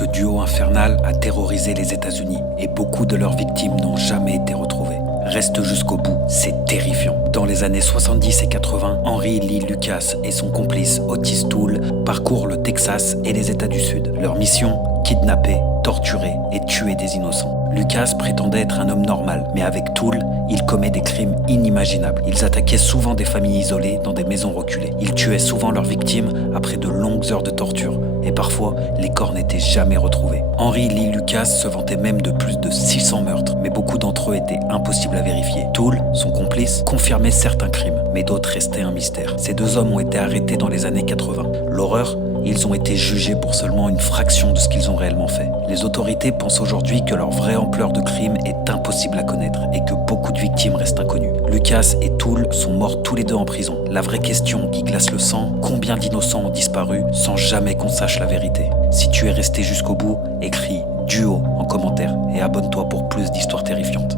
Ce duo infernal a terrorisé les États-Unis et beaucoup de leurs victimes n'ont jamais été retrouvées. Reste jusqu'au bout, c'est terrifiant. Dans les années 70 et 80, Henry Lee Lucas et son complice Otis Toole parcourent le Texas et les États du Sud. Leur mission, kidnapper, torturer et tuer des innocents. Lucas prétendait être un homme normal, mais avec Toole, il commet des crimes inimaginables. Ils attaquaient souvent des familles isolées dans des maisons reculées. Ils tuaient souvent leurs victimes après de longues heures de torture, et parfois, les corps n'étaient jamais retrouvés. Henry Lee Lucas se vantait même de plus de 600 meurtres, mais beaucoup d'entre eux étaient impossibles à vérifier. Toole, son complice, confirmait certains crimes, mais d'autres restaient un mystère. Ces deux hommes ont été arrêtés dans les années 80. L'horreur, ils ont été jugés pour seulement une fraction de ce qu'ils ont réellement fait. Les autorités pensent aujourd'hui que leur vraie ampleur de crime est impossible à connaître et que beaucoup de victimes restent inconnues. Lucas et Toole sont morts tous les deux en prison. La vraie question qui glace le sang, combien d'innocents ont disparu sans jamais qu'on sache la vérité? Si tu es resté jusqu'au bout, écris DUO en commentaire et abonne-toi pour plus d'histoires terrifiantes.